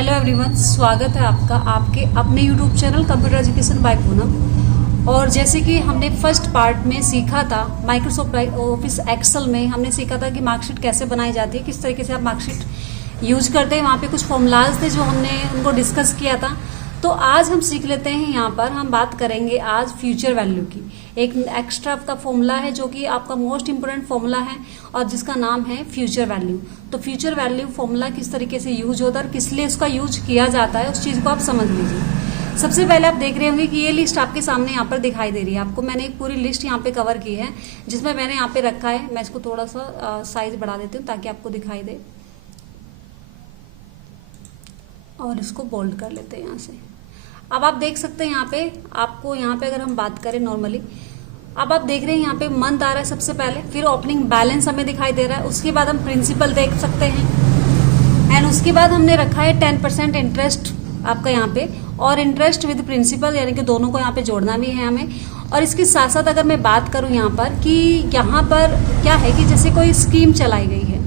Hello everyone, स्वागत है आपका आपके अपने YouTube channel computer education by Poonam. और जैसे कि हमने फर्स्ट पार्ट में सीखा था, माइक्रोसॉफ्ट ऑफिस एक्सेल में हमने सीखा था कि मार्कशीट कैसे बनाई जाती है, किस तरीके से आप मार्कशीट यूज करते हैं। वहाँ पे कुछ फॉर्मूलाज थे जो हमने उनको डिस्कस किया था। तो आज हम सीख लेते हैं, यहाँ पर हम बात करेंगे आज फ्यूचर वैल्यू की। एक एक्स्ट्रा का फॉर्मूला है जो कि आपका मोस्ट इंपोर्टेंट फॉर्मूला है और जिसका नाम है फ्यूचर वैल्यू। तो फ्यूचर वैल्यू फॉर्मूला किस तरीके से यूज होता है और किस लिए उसका यूज किया जाता है, उस चीज़ को आप समझ लीजिए। सबसे पहले आप देख रहे होंगे कि ये लिस्ट आपके सामने यहाँ पर दिखाई दे रही है। आपको मैंने एक पूरी लिस्ट यहाँ पे कवर की है जिसमें मैंने यहाँ पे रखा है। मैं इसको थोड़ा सा साइज बढ़ा देती हूँ ताकि आपको दिखाई दे, और इसको बोल्ड कर लेते हैं यहाँ से। अब आप देख सकते हैं यहाँ पे, आपको यहाँ पे अगर हम बात करें नॉर्मली, अब आप देख रहे हैं यहाँ पे मंथ आ रहा है सबसे पहले, फिर ओपनिंग बैलेंस हमें दिखाई दे रहा है, उसके बाद हम प्रिंसिपल देख सकते हैं एंड उसके बाद हमने रखा है 10% इंटरेस्ट आपका यहाँ पे, और इंटरेस्ट विद प्रिंसिपल यानी कि दोनों को यहाँ पे जोड़ना भी है हमें। और इसके साथ साथ अगर मैं बात करूँ यहाँ पर कि यहाँ पर क्या है कि जैसे कोई स्कीम चलाई गई है,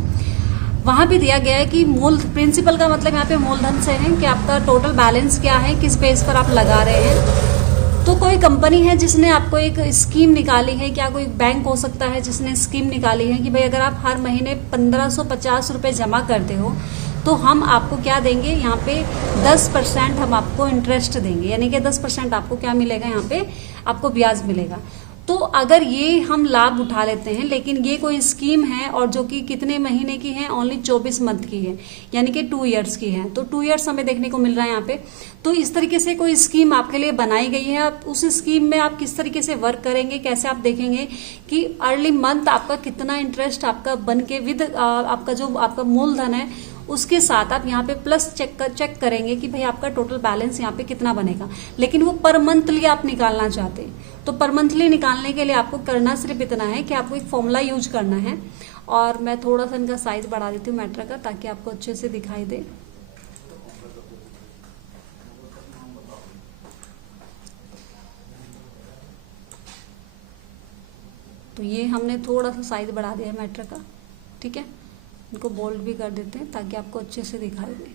वहाँ भी दिया गया है कि मूल प्रिंसिपल का मतलब यहाँ पे मूलधन से है कि आपका टोटल बैलेंस क्या है, किस बेस पर आप लगा रहे हैं। तो कोई कंपनी है जिसने आपको एक स्कीम निकाली है, क्या कोई बैंक हो सकता है जिसने स्कीम निकाली है कि भाई अगर आप हर महीने 1550 रुपये जमा करते हो तो हम आपको क्या देंगे, यहाँ पे 10% हम आपको इंटरेस्ट देंगे, यानी कि 10% आपको क्या मिलेगा, यहाँ पे आपको ब्याज मिलेगा। तो अगर ये हम लाभ उठा लेते हैं, लेकिन ये कोई स्कीम है और जो कि कितने महीने की है, ओनली 24 मंथ की है, यानी कि 2 ईयर्स की है। तो 2 ईयर्स हमें देखने को मिल रहा है यहाँ पे। तो इस तरीके से कोई स्कीम आपके लिए बनाई गई है। आप उस स्कीम में आप किस तरीके से वर्क करेंगे, कैसे आप देखेंगे कि अर्ली मंथ आपका कितना इंटरेस्ट आपका बन के विद आपका जो आपका मूलधन है उसके साथ आप यहाँ पे प्लस चेक करेंगे कि भाई आपका टोटल बैलेंस यहाँ पे कितना बनेगा। लेकिन वो पर मंथली आप निकालना चाहते हैं, तो पर मंथली निकालने के लिए आपको करना सिर्फ इतना है कि आपको एक फॉर्मूला यूज करना है। और मैं थोड़ा सा इनका साइज बढ़ा देती हूँ मैटर का, ताकि आपको अच्छे से दिखाई दे। तो ये हमने थोड़ा सा साइज बढ़ा दिया है मैटर का, ठीक है। इनको बोल्ड भी कर देते हैं ताकि आपको अच्छे से दिखाई दे।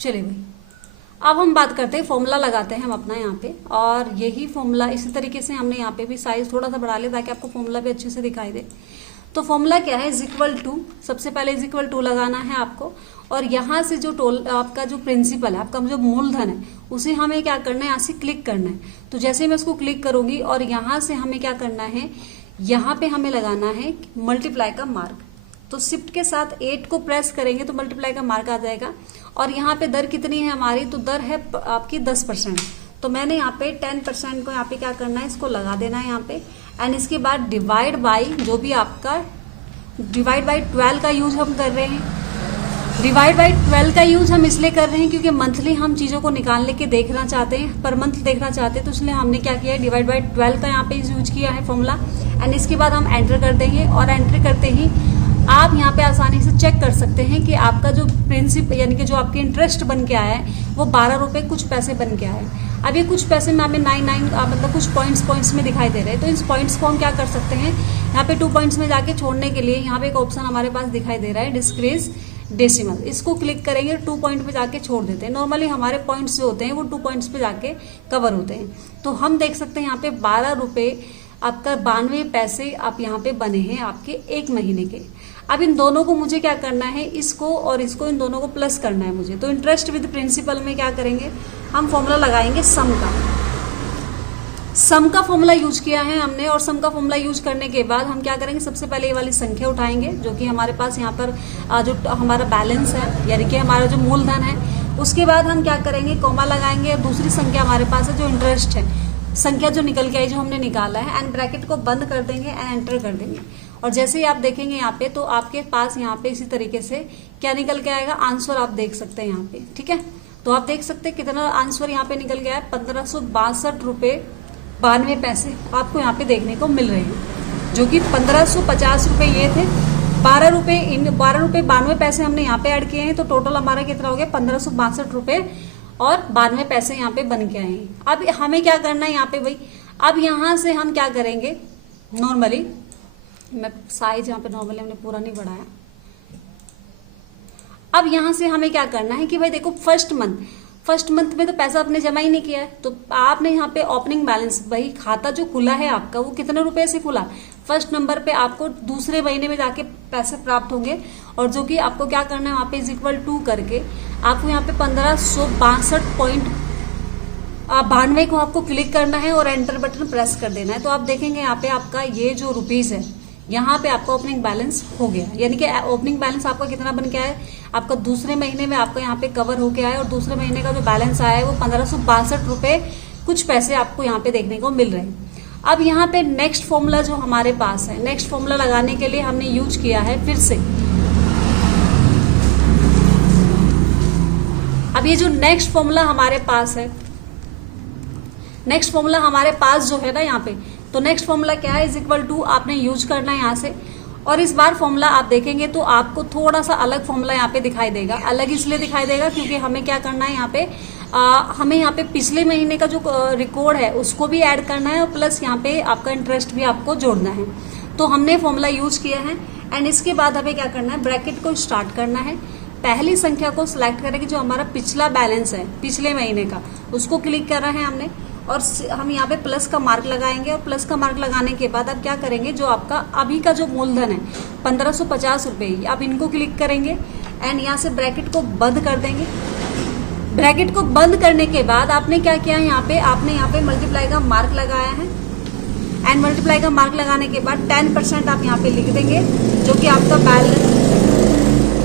चलिए भाई, अब हम बात करते हैं, फॉर्मूला लगाते हैं हम अपना यहाँ पे। और यही फॉर्मूला इसी तरीके से हमने यहाँ पे भी साइज थोड़ा सा बढ़ा लिया ताकि आपको फॉर्मूला भी अच्छे से दिखाई दे। तो फॉर्मूला क्या है, इज इक्वल टू, सबसे पहले इज इक्वल टू लगाना है आपको। और यहाँ से जो आपका जो प्रिंसिपल है, आपका जो मूलधन है, उसे हमें क्या करना है, यहाँ से क्लिक करना है। तो जैसे मैं उसको क्लिक करूंगी और यहाँ से हमें क्या करना है, यहाँ पे हमें लगाना है मल्टीप्लाई का मार्क। तो शिफ्ट के साथ 8 को प्रेस करेंगे तो मल्टीप्लाई का मार्क आ जाएगा। और यहाँ पे दर कितनी है हमारी, तो दर है आपकी 10%। तो मैंने यहाँ पे 10% को यहाँ पे क्या करना है, इसको लगा देना है यहाँ पे। एंड इसके बाद डिवाइड बाई, जो भी आपका डिवाइड बाई 12 का यूज हम कर रहे हैं। डिवाइड बाई 12 का यूज हम इसलिए कर रहे हैं क्योंकि मंथली हम चीज़ों को निकाल लेके देखना चाहते हैं, पर मंथ देखना चाहते हैं। तो इसलिए हमने क्या किया है, डिवाइड बाई 12 का यहाँ पे यूज किया है फॉर्मूला। एंड इसके बाद हम एंटर कर देंगे, और एंटर करते ही आप यहाँ पे आसानी से चेक कर सकते हैं कि आपका जो प्रिंसिपल यानी कि जो आपके इंटरेस्ट बन के आया है वो 12 रुपये कुछ पैसे बन के आए। अब ये कुछ पैसे में हमें 99 मतलब कुछ पॉइंट्स में दिखाई दे रहे हैं। तो इस पॉइंट्स को हम क्या कर सकते हैं, यहाँ पे 2 पॉइंट्स में जाके छोड़ने के लिए यहाँ पे एक ऑप्शन हमारे पास दिखाई दे रहा है, डिस्क्रीज डेसिमल। इसको क्लिक करेंगे, 2 पॉइंट पे जाके छोड़ देते हैं। नॉर्मली हमारे पॉइंट्स जो होते हैं वो 2 पॉइंट्स पे जाके कवर होते हैं। तो हम देख सकते हैं यहाँ पे 12 रुपये आपका 92 पैसे आप यहाँ पे बने हैं आपके 1 महीने के। अब इन दोनों को मुझे क्या करना है, इसको और इसको, इन दोनों को प्लस करना है मुझे। तो इंटरेस्ट विद प्रिंसिपल में क्या करेंगे, हम फॉर्मूला लगाएंगे सम का। सम का फॉर्मूला यूज किया है हमने, और सम का फॉर्मूला यूज करने के बाद हम क्या करेंगे, सबसे पहले ये वाली संख्या उठाएंगे जो कि हमारे पास यहाँ पर जो हमारा बैलेंस है, यानी कि हमारा जो मूलधन है। उसके बाद हम क्या करेंगे, कॉमा लगाएंगे, और दूसरी संख्या हमारे पास है जो इंटरेस्ट है, संख्या जो निकल के आई, जो हमने निकाला है। एंड ब्रैकेट को बंद कर देंगे एंड एंटर कर देंगे। और जैसे ही आप देखेंगे यहाँ पे, तो आपके पास यहाँ पे इसी तरीके से क्या निकल के आएगा, आंसर आप देख सकते हैं यहाँ पे, ठीक है। तो आप देख सकते हैं कितना आंसर यहाँ पे निकल गया है, 1562 रुपये 92 पैसे आपको यहाँ पे देखने को मिल रहे हैं, जो कि 1550 रुपये ये थे। 12 रुपये 92 पैसे हमने यहाँ पे ऐड किए हैं। तो टोटल हमारा कितना हो गया, 1562 रुपये और 92 पैसे यहाँ पे बन के आए हैं। अब हमें क्या करना है यहाँ पे भाई, अब यहाँ से हम क्या करेंगे, नॉर्मली मैं साइज यहाँ पे नॉर्मली हमने पूरा नहीं बढ़ाया, अब यहाँ से हमें क्या करना है कि भाई देखो फर्स्ट मंथ में तो पैसा आपने जमा ही नहीं किया है, तो आपने यहाँ पे ओपनिंग बैलेंस, भाई खाता जो खुला है आपका वो कितने रुपए से खुला, फर्स्ट नंबर पे आपको दूसरे महीने में जाके पैसे प्राप्त होंगे, और जो कि आपको क्या करना है वहाँ पे इज इक्वल टू करके आपको यहाँ पे 1562.92 को आपको क्लिक करना है और एंटर बटन प्रेस कर देना है। तो आप देखेंगे यहाँ पे आपका ये जो रुपीज है यहाँ पे आपका ओपनिंग बैलेंस हो गया, यानी कि ओपनिंग बैलेंस आपका कितना बन गया है, आपका दूसरे महीने में आपका यहाँ पे कवर हो गया है, और दूसरे महीने का जो बैलेंस आया है वो 1562 रुपए कुछ पैसे आपको यहाँ पे देखने को मिल रहे हैं। अब यहाँ पे नेक्स्ट फॉर्मूला जो हमारे पास है, नेक्स्ट फॉर्मूला लगाने के लिए हमने यूज किया है फिर से, अब ये जो नेक्स्ट फॉर्मूला हमारे पास है, नेक्स्ट फॉर्मूला हमारे पास जो है ना यहाँ पे, तो नेक्स्ट फॉर्मूला क्या है, इज इक्वल टू आपने यूज करना है यहाँ से। और इस बार फॉर्मूला आप देखेंगे तो आपको थोड़ा सा अलग फॉर्मूला यहाँ पे दिखाई देगा। अलग इसलिए दिखाई देगा क्योंकि हमें क्या करना है यहाँ पे, हमें यहाँ पे पिछले महीने का जो रिकॉर्ड है उसको भी ऐड करना है, और प्लस यहाँ पे आपका इंटरेस्ट भी आपको जोड़ना है। तो हमने फॉर्मूला यूज किया है, एंड इसके बाद हमें क्या करना है, ब्रैकेट को स्टार्ट करना है, पहली संख्या को सिलेक्ट करेंगे जो हमारा पिछला बैलेंस है पिछले महीने का, उसको क्लिक कर रहे हैं हमने, और हम यहाँ पे प्लस का मार्क लगाएंगे, और प्लस का मार्क लगाने के बाद अब क्या करेंगे, जो आपका अभी का जो मूलधन है 1550 रुपये, आप इनको क्लिक करेंगे एंड यहाँ से ब्रैकेट को बंद कर देंगे। ब्रैकेट को बंद करने के बाद आपने क्या किया है, यहाँ पे आपने यहाँ पे मल्टीप्लाई का मार्क लगाया है, एंड मल्टीप्लाई का मार्क लगाने के बाद 10% आप यहाँ पे लिख देंगे, जो कि आपका बैलेंस,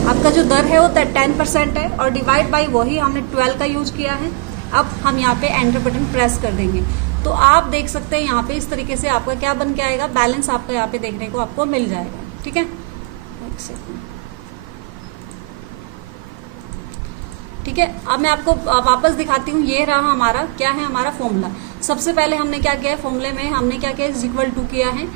आपका जो दर है वो 10% है, और डिवाइड बाई वही हमने 12 का यूज किया है। अब हम यहाँ पे एंटर बटन प्रेस कर देंगे, तो आप देख सकते हैं यहाँ पे इस तरीके से आपका क्या बन के आएगा, बैलेंस आपका यहाँ पे देखने को आपको मिल जाएगा। ठीक है, एक सेकंड। ठीक है, अब मैं आपको वापस दिखाती हूँ। ये रहा हमारा क्या है, हमारा फॉर्मूला। सबसे पहले हमने क्या किया है, फॉर्मूले में हमने क्या किया, इज इक्वल टू किया है,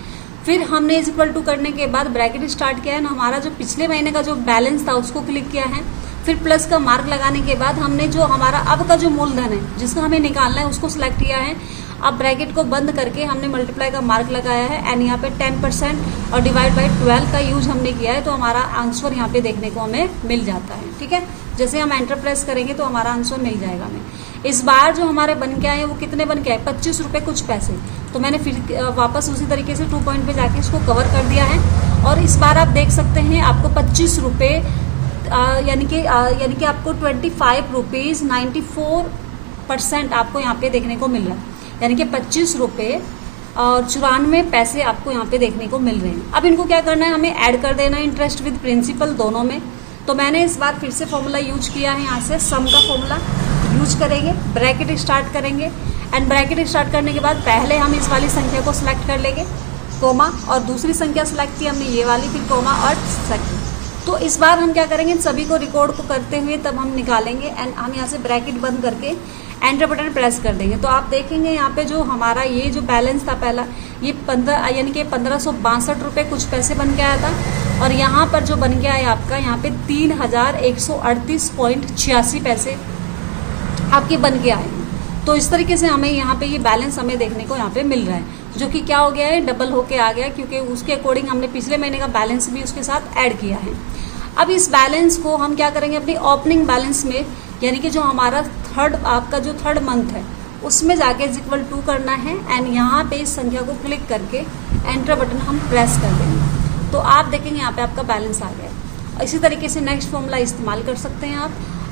फिर हमने इज इक्वल टू करने के बाद ब्रैकेट स्टार्ट किया है ना, हमारा जो पिछले महीने का जो बैलेंस था उसको क्लिक किया है, फिर प्लस का मार्क लगाने के बाद हमने जो हमारा अब का जो मूलधन है जिसका हमें निकालना है उसको सिलेक्ट किया है। अब ब्रैकेट को बंद करके हमने मल्टीप्लाई का मार्क लगाया है, एंड यहाँ पे 10% और डिवाइड बाई 12 का यूज हमने किया है, तो हमारा आंसर यहाँ पे देखने को हमें मिल जाता है। ठीक है, जैसे हम एंटर प्रेस करेंगे तो हमारा आंसर मिल जाएगा हमें। इस बार जो हमारे बन के आए वो कितने बन के आए, 25 रुपये कुछ पैसे। तो मैंने फिर वापस उसी तरीके से 2 पॉइंट पे जाके इसको कवर कर दिया है, और इस बार आप देख सकते हैं आपको 25 रुपये यानी कि आपको 25 रुपीज़ 94% आपको यहाँ पे देखने को मिल रहा है, यानी कि 25 रुपये और 94 पैसे आपको यहाँ पे देखने को मिल रहे हैं। अब इनको क्या करना है, हमें ऐड कर देना है इंटरेस्ट विद प्रिंसिपल दोनों में। तो मैंने इस बार फिर से फॉर्मूला यूज किया है, यहाँ से सम का फॉर्मूला यूज करेंगे, ब्रैकेट स्टार्ट करेंगे, एंड ब्रैकेट स्टार्ट करने के बाद पहले हम इस वाली संख्या को सिलेक्ट कर लेंगे, कोमा, और दूसरी संख्या सिलेक्ट की हमने ये वाली, फिर कोमा और सेकंड। तो इस बार हम क्या करेंगे, सभी को रिकॉर्ड को करते हुए तब हम निकालेंगे, एंड हम यहाँ से ब्रैकेट बंद करके एंटर बटन प्रेस कर देंगे। तो आप देखेंगे यहाँ पे जो हमारा ये जो बैलेंस था पहला, ये 15 यानी कि 1562 रुपये कुछ पैसे बन के आया था, और यहाँ पर जो बन गया है आपका यहाँ पे 3138.86 पैसे आपके बन के आए। तो इस तरीके से हमें यहाँ पे ये बैलेंस हमें देखने को यहाँ पे मिल रहा है, जो कि क्या हो गया है, डबल होके आ गया, क्योंकि उसके अकॉर्डिंग हमने पिछले महीने का बैलेंस भी उसके साथ ऐड किया है। अब इस बैलेंस को हम क्या करेंगे, अपनी ओपनिंग बैलेंस में, यानी कि जो हमारा आपका जो थर्ड मंथ है उसमें जाके इज इक्वल टू करना है, एंड यहाँ पे इस संख्या को क्लिक करके एंटर बटन हम प्रेस कर देंगे। तो आप देखेंगे यहाँ पे आपका बैलेंस आ गया। इसी तरीके से नेक्स्ट फॉर्मूला इस्तेमाल कर सकते हैं आप।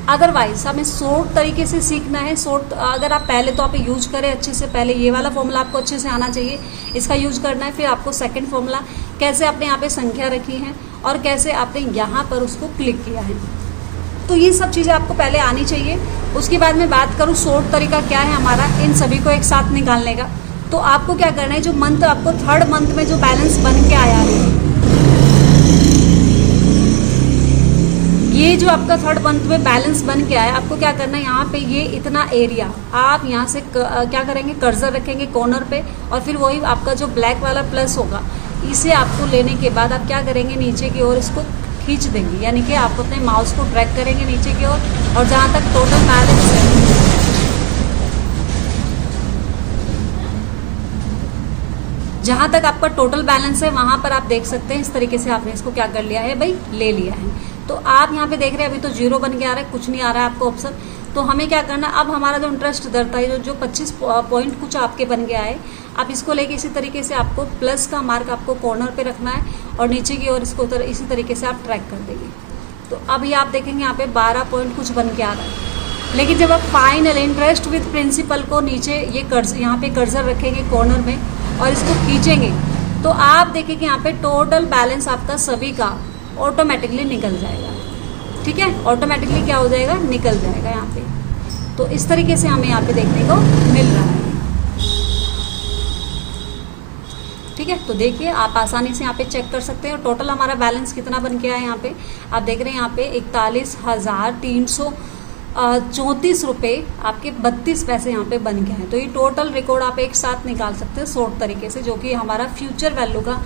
अदरवाइज हमें शॉर्ट तरीके से सीखना है। शॉर्ट अगर आप पहले तो आप यूज करें अच्छे से, पहले ये वाला फॉर्मूला आपको अच्छे से आना चाहिए, इसका यूज करना है। फिर आपको सेकंड फॉर्मूला, कैसे आपने यहाँ पे संख्या रखी है और कैसे आपने यहाँ पर उसको क्लिक किया है, तो ये सब चीज़ें आपको पहले आनी चाहिए। उसके बाद मैं बात करूँ शॉर्ट तरीका क्या है हमारा इन सभी को एक साथ निकालने का। तो आपको क्या करना है, जो मंथ आपको थर्ड मंथ में जो बैलेंस बन के आया है, ये जो आपका थर्ड मंथ में बैलेंस बन के आया, आपको क्या करना है, यहाँ पे ये इतना एरिया आप यहाँ से क्या करेंगे, कर्सर रखेंगे कॉर्नर पे, और फिर वही आपका जो ब्लैक वाला प्लस होगा, इसे आपको लेने के बाद आप क्या करेंगे, नीचे की ओर इसको खींच देंगे, यानी कि आप अपने माउस को ट्रैक करेंगे नीचे की ओर, और जहाँ तक टोटल बैलेंस है, जहाँ तक आपका टोटल बैलेंस है वहाँ पर आप देख सकते हैं इस तरीके से आपने इसको क्या कर लिया है भाई, ले लिया है। तो आप यहाँ पे देख रहे हैं अभी तो 0 बन के आ रहा है, कुछ नहीं आ रहा है आपको ऑप्शन। तो हमें क्या करना, अब हमारा जो इंटरेस्ट दर था जो 25 पॉइंट कुछ आपके बन गया है, आप इसको लेके इसी तरीके से आपको प्लस का मार्क आपको कॉर्नर पे रखना है और नीचे की ओर इसको इसी तरीके से आप ट्रैक कर देंगे। तो अभी आप देखेंगे यहाँ पे 12 पॉइंट कुछ बन के आ रहा है। लेकिन जब आप फाइनल इंटरेस्ट विद प्रिंसिपल को नीचे ये कर्ज यहाँ पे कर्सर रखेंगे कॉर्नर में और इसको खींचेंगे, तो आप देखेंगे यहाँ पे टोटल बैलेंस आपका सभी का ऑटोमेटिकली निकल जाएगा। ठीक है, ऑटोमेटिकली क्या हो जाएगा, निकल जाएगा यहाँ पे। तो इस तरीके से हमें यहाँ पे देखने को मिल रहा है। ठीक है, तो देखिए आप आसानी से यहाँ पे चेक कर सकते हैं टोटल हमारा बैलेंस कितना बन गया है। यहाँ पे आप देख रहे हैं यहाँ पे 41,334 रुपये आपके 32 पैसे यहाँ पे बन गए हैं। तो ये टोटल रिकॉर्ड आप एक साथ निकाल सकते हैं शॉर्ट तरीके से, जो कि हमारा फ्यूचर वैल्यू का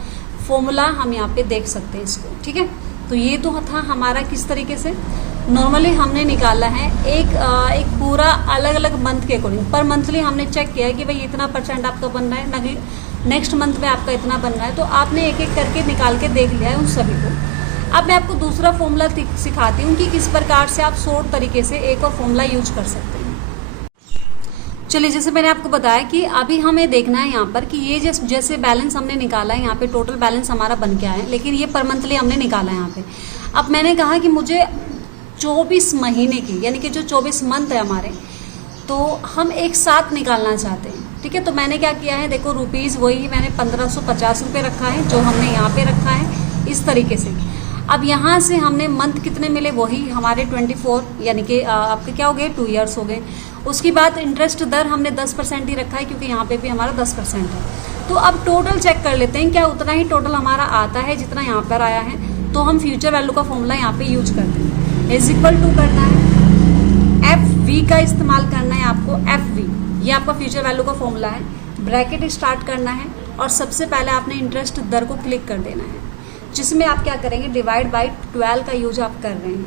फॉर्मूला हम यहाँ पे देख सकते हैं इसको। ठीक है, तो ये तो था हमारा किस तरीके से नॉर्मली हमने निकाला है एक पूरा अलग अलग मंथ के अकॉर्डिंग। पर मंथली हमने चेक किया है कि भाई इतना % आपका बन रहा है, नेक्स्ट मंथ में आपका इतना बन रहा है। तो आपने एक एक करके निकाल के देख लिया है उन सभी को। अब मैं आपको दूसरा फॉर्मूला सिखाती हूँ कि किस प्रकार से आप शॉर्ट तरीके से एक और फॉर्मूला यूज कर सकते हैं। चलिए, जैसे मैंने आपको बताया कि अभी हमें देखना है यहाँ पर कि ये जैसे बैलेंस हमने निकाला है, यहाँ पे टोटल बैलेंस हमारा बन के आया है, लेकिन ये पर मंथली हमने निकाला है यहाँ पे। अब मैंने कहा कि मुझे 24 महीने की, यानी कि जो 24 मंथ है हमारे, तो हम एक साथ निकालना चाहते हैं। ठीक है, तो मैंने क्या किया है, देखो रुपीज़ वही मैंने 1550 रुपये रखा है जो हमने यहाँ पे रखा है इस तरीके से। अब यहाँ से हमने मंथ कितने मिले, वही हमारे 24, यानी कि आपके क्या हो गए 2 ईयर्स हो गए। उसके बाद इंटरेस्ट दर हमने 10% ही रखा है क्योंकि यहाँ पे भी हमारा 10% है। तो अब टोटल चेक कर लेते हैं क्या उतना ही टोटल हमारा आता है जितना यहाँ पर आया है। तो हम फ्यूचर वैल्यू का फॉर्मूला यहाँ पे यूज करते हैं। = करना है, FV का इस्तेमाल करना है आपको। FV ये आपका फ्यूचर वैल्यू का फॉर्मूला है। ब्रैकेट स्टार्ट करना है और सबसे पहले आपने इंटरेस्ट दर को क्लिक कर देना है, जिसमें आप क्या करेंगे, डिवाइड बाई 12 का यूज आप कर रहे हैं।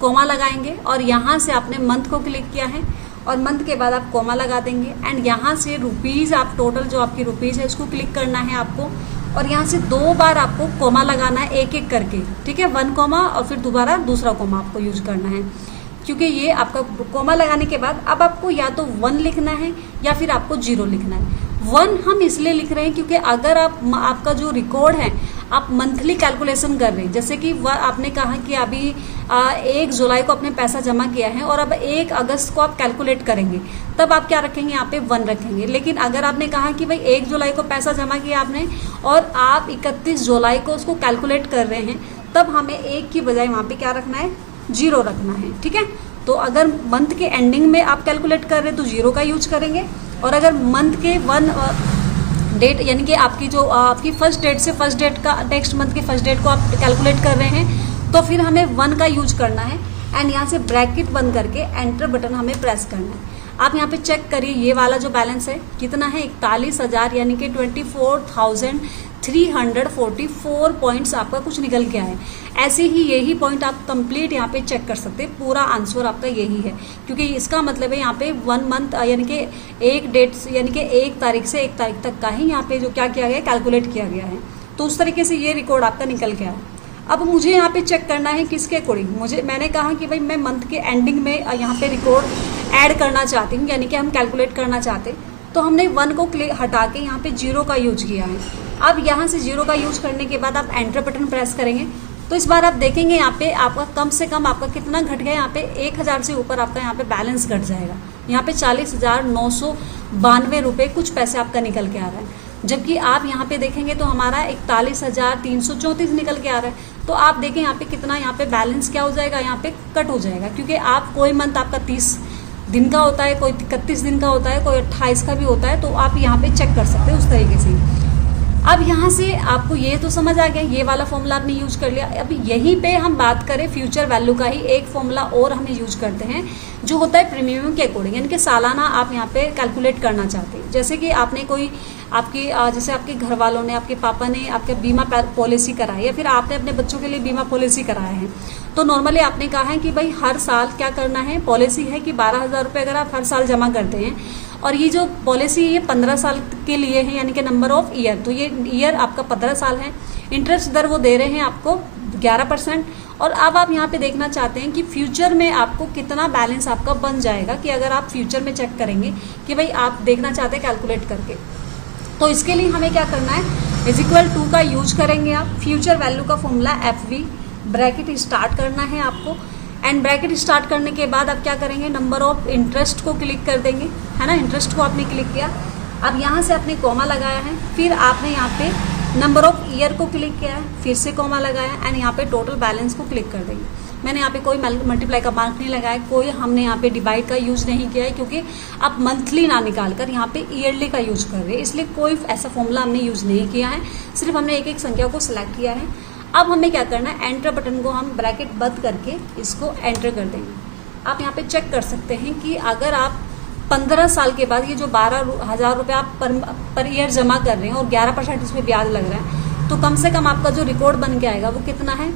कोमा लगाएंगे और यहाँ से आपने मंथ को क्लिक किया है और मंथ के बाद आप कोमा लगा देंगे। एंड यहाँ से रुपीज़, आप टोटल जो आपकी रुपीज़ है इसको क्लिक करना है आपको और यहाँ से 2 बार आपको कोमा लगाना है एक एक करके। ठीक है, 1 कोमा और फिर दोबारा दूसरा कोमा आपको यूज करना है, क्योंकि ये आपका कोमा लगाने के बाद अब आपको या तो 1 लिखना है या फिर आपको 0 लिखना है। 1 हम इसलिए लिख रहे हैं क्योंकि अगर आपका जो रिकॉर्ड है आप मंथली कैलकुलेशन कर रहे हैं, जैसे कि आपने कहा कि अभी 1 जुलाई को आपने पैसा जमा किया है और अब 1 अगस्त को आप कैलकुलेट करेंगे, तब आप क्या रखेंगे, यहाँ पे 1 रखेंगे। लेकिन अगर आपने कहा कि भाई 1 जुलाई को पैसा जमा किया आपने और आप 31 जुलाई को उसको कैलकुलेट कर रहे हैं, तब हमें 1 की बजाय वहाँ पे क्या रखना है, 0 रखना है। ठीक है, तो अगर मंथ के एंडिंग में आप कैलकुलेट कर रहे हैं तो 0 का यूज करेंगे, और अगर मंथ के 1 डेट, यानी कि आपकी जो आपकी फर्स्ट डेट से फर्स्ट डेट का नेक्स्ट मंथ की फर्स्ट डेट को आप कैलकुलेट कर रहे हैं, तो फिर हमें 1 का यूज करना है। एंड यहाँ से ब्रैकेट बंद करके एंटर बटन हमें प्रेस करना है। आप यहाँ पे चेक करिए, ये वाला जो बैलेंस है कितना है, 41,000 यानी कि 24,344 पॉइंट्स आपका कुछ निकल के आए। ऐसे ही यही पॉइंट आप कंप्लीट यहाँ पे चेक कर सकते हैं, पूरा आंसर आपका यही है, क्योंकि इसका मतलब है यहाँ पे 1 मंथ यानी कि 1 डेट यानी कि 1 तारीख से 1 तारीख तक का ही यहाँ पे जो क्या किया गया, कैलकुलेट किया गया है। तो उस तरीके से ये रिकॉर्ड आपका निकल गया है। अब मुझे यहाँ पे चेक करना है किसके अकॉर्डिंग, मैंने कहा कि भाई मैं मंथ के एंडिंग में यहाँ पे रिकॉर्ड ऐड करना चाहती हूँ, यानी कि हम कैलकुलेट करना चाहते, तो हमने 1 को हटा के यहाँ पे 0 का यूज किया है। अब यहाँ से 0 का यूज करने के बाद आप एंटर बटन प्रेस करेंगे, तो इस बार आप देखेंगे यहाँ पे आपका कम से कम आपका कितना घट गया, यहाँ पे 1,000 से ऊपर आपका यहाँ पे बैलेंस घट जाएगा। यहाँ पे 40,992 रुपये कुछ पैसे आपका निकल के आ रहा है, जबकि आप यहाँ पे देखेंगे तो हमारा 41,334 निकल के आ रहा है। तो आप देखें यहाँ पे कितना, यहाँ पे बैलेंस क्या हो जाएगा, यहाँ पे कट हो जाएगा, क्योंकि आप कोई मंथ आपका 30 दिन का होता है, कोई 31 दिन का होता है, कोई 28 का भी होता है, तो आप यहाँ पे चेक कर सकते हैं उस तरीके से। अब यहाँ से आपको ये तो समझ आ गया, ये वाला फॉर्मूला आपने यूज कर लिया। अब यहीं पे हम बात करें फ्यूचर वैल्यू का ही एक फॉर्मूला और हमें यूज करते हैं, जो होता है प्रीमियम के अकॉर्डिंग, यानी कि सालाना आप यहाँ पे कैलकुलेट करना चाहते हैं। जैसे कि आपने कोई जैसे आपके घर वालों ने, आपके पापा ने आपके बीमा पॉलिसी कराई है, फिर आपने अपने बच्चों के लिए बीमा पॉलिसी कराया है, तो नॉर्मली आपने कहा है कि भाई हर साल क्या करना है, पॉलिसी है कि 12,000 रुपये अगर आप हर साल जमा करते हैं, और ये जो पॉलिसी है ये 15 साल के लिए है, यानी कि नंबर ऑफ ईयर, तो ये ईयर आपका 15 साल है। इंटरेस्ट दर वो दे रहे हैं आपको 11%, और अब आप यहाँ पे देखना चाहते हैं कि फ्यूचर में आपको कितना बैलेंस आपका बन जाएगा, कि अगर आप फ्यूचर में चेक करेंगे कि भाई आप देखना चाहते हैं कैलकुलेट करके, तो इसके लिए हमें क्या करना है, =2 का यूज करेंगे आप। फ्यूचर वैल्यू का फॉर्मूला FV, ब्रैकेट स्टार्ट करना है आपको, एंड ब्रैकेट स्टार्ट करने के बाद आप क्या करेंगे, नंबर ऑफ इंटरेस्ट को क्लिक कर देंगे, है ना। इंटरेस्ट को आपने क्लिक किया, अब यहाँ से आपने कॉमा लगाया है, फिर आपने यहाँ पे नंबर ऑफ ईयर को क्लिक किया है, फिर से कॉमा लगाया, एंड यहाँ पे टोटल बैलेंस को क्लिक कर देंगे। मैंने यहाँ पे कोई मल्टीप्लाई का मार्क नहीं लगाया, कोई हमने यहाँ पे डिवाइड का यूज नहीं किया है, क्योंकि आप मंथली ना निकाल कर यहाँ पे ईयरली का यूज कर रहे हैं, इसलिए कोई ऐसा फॉर्मूला हमने यूज नहीं किया है, सिर्फ हमने एक एक संख्या को सिलेक्ट किया है। अब हमें क्या करना है, एंटर बटन को हम ब्रैकेट बंद करके इसको एंटर कर देंगे। आप यहाँ पे चेक कर सकते हैं कि अगर आप 15 साल के बाद ये जो 12,000 रुपये आप पर ईयर जमा कर रहे हैं और 11% इसमें ब्याज लग रहा है, तो कम से कम आपका जो रिकॉर्ड बन के आएगा वो कितना है,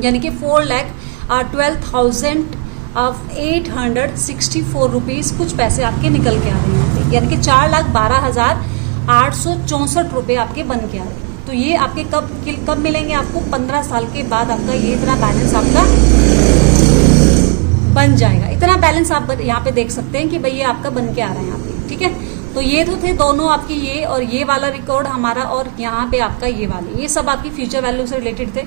यानी कि 4,12,864 रुपीज़ कुछ पैसे आपके निकल के आ रहे हैं, यानी कि 4,12,864 रुपये आपके बन के आ रहे हैं। तो ये आपके कब मिलेंगे, आपको 15 साल के बाद आपका ये इतना बैलेंस आपका बन जाएगा। इतना बैलेंस आप यहाँ पे देख सकते हैं कि भाई ये आपका बन के आ रहा है यहाँ पे, ठीक है। तो ये तो थे दोनों आपकी, ये और ये वाला रिकॉर्ड हमारा, और यहाँ पे आपका ये वाले, ये सब आपकी फ्यूचर वैल्यू से रिलेटेड थे।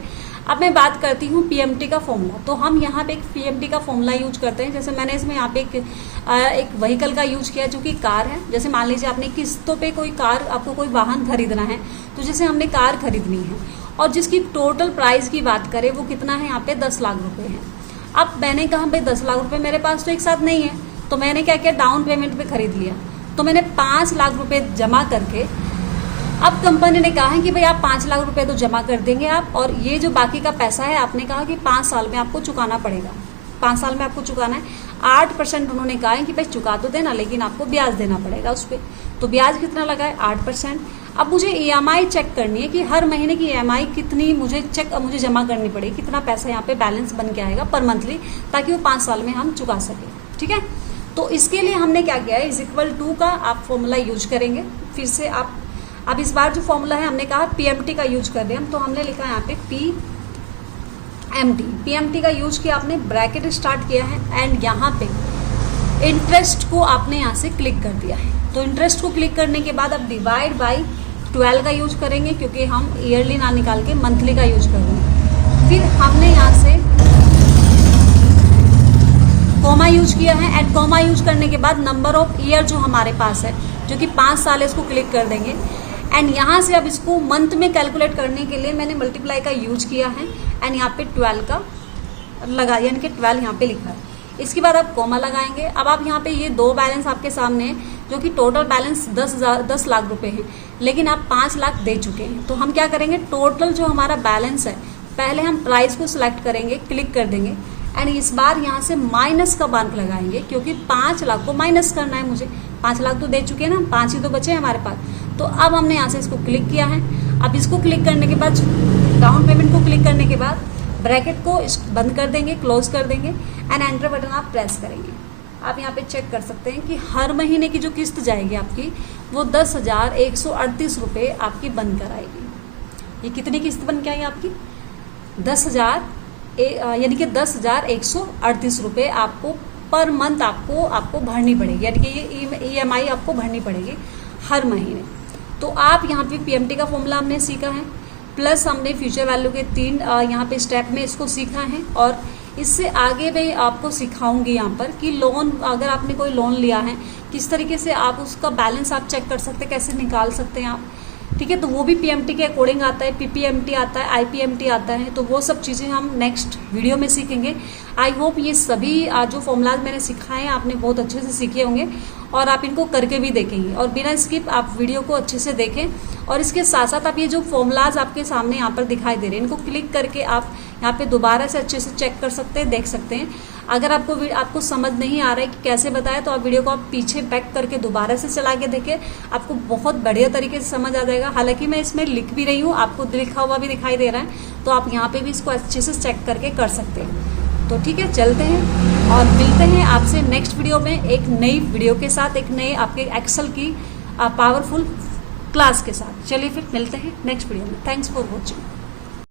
अब मैं बात करती हूँ PMT का फॉर्मूला। तो हम यहाँ पे एक PMT का फॉर्मूला यूज करते हैं। जैसे मैंने इसमें यहाँ पे एक व्हीकल का यूज किया जो कि कार है। जैसे मान लीजिए आपने किस्तों पे कोई कार, आपको कोई वाहन खरीदना है, तो जैसे हमने कार खरीदनी है और जिसकी टोटल प्राइस की बात करें वो कितना है, यहाँ पे 10 लाख रुपये है। अब मैंने कहा भाई 10 लाख रुपये मेरे पास तो एक साथ नहीं है, तो मैंने क्या किया, डाउन पेमेंट पे खरीद लिया। तो मैंने 5 लाख रुपए जमा करके, अब कंपनी ने कहा है कि भाई आप 5 लाख रुपए तो जमा कर देंगे आप, और ये जो बाकी का पैसा है आपने कहा कि 5 साल में आपको चुकाना पड़ेगा, 5 साल में आपको चुकाना है। 8% उन्होंने कहा है कि भाई चुका तो देना, लेकिन आपको ब्याज देना पड़ेगा उस पर। तो ब्याज कितना लगा है, 8%। अब मुझे EMI चेक करनी है कि हर महीने की EMI कितनी मुझे जमा करनी पड़ेगी, कितना पैसा यहाँ पे बैलेंस बन के आएगा पर मंथली, ताकि वो 5 साल में हम चुका सकें, ठीक है। तो इसके लिए हमने क्या किया है, =2 का आप फॉर्मूला यूज करेंगे। फिर से आप, अब इस बार जो फॉर्मूला है हमने कहा PMT का यूज कर रहे हैं हम, तो हमने लिखा है यहाँ पे PMT का यूज किया, आपने ब्रैकेट स्टार्ट किया है, एंड यहाँ पे इंटरेस्ट को आपने यहाँ से क्लिक कर दिया है। तो इंटरेस्ट को क्लिक करने के बाद अब डिवाइड बाई 12 का यूज करेंगे, क्योंकि हम ईयरली ना निकाल के मंथली का यूज कर रहे हैं। फिर हमने यहाँ से कॉमा यूज किया है, एंड कॉमा यूज करने के बाद नंबर ऑफ ईयर जो हमारे पास है, जो कि 5 साल है, इसको क्लिक कर देंगे। एंड यहाँ से अब इसको मंथ में कैलकुलेट करने के लिए मैंने मल्टीप्लाई का यूज किया है, एंड यहाँ पे 12 का लगा, यानी कि 12 यहाँ पे लिखा है। इसके बाद आप कॉमा लगाएंगे। अब आप यहाँ पे ये 2 बैलेंस आपके सामने हैं, जो कि टोटल बैलेंस 10 लाख रुपए है, लेकिन आप 5 लाख दे चुके हैं। तो हम क्या करेंगे, टोटल जो हमारा बैलेंस है, पहले हम प्राइस को सिलेक्ट करेंगे, क्लिक कर देंगे, एंड इस बार यहाँ से माइनस का मार्क लगाएंगे, क्योंकि 5 लाख को माइनस करना है मुझे। 5 लाख तो दे चुके हैं ना, 5 ही तो बचे हैं हमारे पास। तो अब हमने यहाँ से इसको क्लिक किया है। अब इसको क्लिक करने के बाद, डाउन पेमेंट को क्लिक करने के बाद ब्रैकेट को बंद कर देंगे, क्लोज कर देंगे, एंड एंटर बटन आप प्रेस करेंगे। आप यहाँ पे चेक कर सकते हैं कि हर महीने की जो किस्त जाएगी आपकी, वो 10,138 रुपये आपकी बन कर आएगी। ये कितनी किस्त बन के आई आपकी, 10,000, यानी कि 10,138 रुपये आपको पर मंथ आपको भरनी पड़ेगी, यानी कि ये EMI आपको भरनी पड़ेगी हर महीने। तो आप यहाँ पे PMT का फॉर्मूला हमने सीखा है, प्लस हमने फ्यूचर वैल्यू के 3 यहाँ पे स्टेप में इसको सीखा है, और इससे आगे मैं आपको सिखाऊंगी यहाँ पर कि लोन, अगर आपने कोई लोन लिया है, किस तरीके से आप उसका बैलेंस आप चेक कर सकते हैं, कैसे निकाल सकते हैं आप, ठीक है। तो वो भी PMT के अकॉर्डिंग आता है, PPMT आता है, IPMT आता है। तो वो सब चीज़ें हम नेक्स्ट वीडियो में सीखेंगे। आई होप ये सभी जो फॉर्मूलाज मैंने सिखाए हैं आपने बहुत अच्छे से सीखे होंगे, और आप इनको करके भी देखेंगे, और बिना स्किप आप वीडियो को अच्छे से देखें। और इसके साथ साथ आप ये जो फॉर्मूलाज आपके सामने यहाँ पर दिखाई दे रहे हैं, इनको क्लिक करके आप यहाँ पे दोबारा से अच्छे से चेक कर सकते हैं, देख सकते हैं। अगर आपको समझ नहीं आ रहा है कि कैसे बताएं, तो आप वीडियो को आप पीछे बैक करके दोबारा से चला के देखें, आपको बहुत बढ़िया तरीके से समझ आ जाएगा। हालांकि मैं इसमें लिख भी रही हूँ, आपको लिखा हुआ भी दिखाई दे रहा है, तो आप यहाँ पे भी इसको अच्छे से चेक करके कर सकते हैं। तो ठीक है, चलते हैं और मिलते हैं आपसे नेक्स्ट वीडियो में एक नई वीडियो के साथ, एक नए आपके एक्सेल की पावरफुल क्लास के साथ। चलिए फिर मिलते हैं नेक्स्ट वीडियो में। Thanks for watching.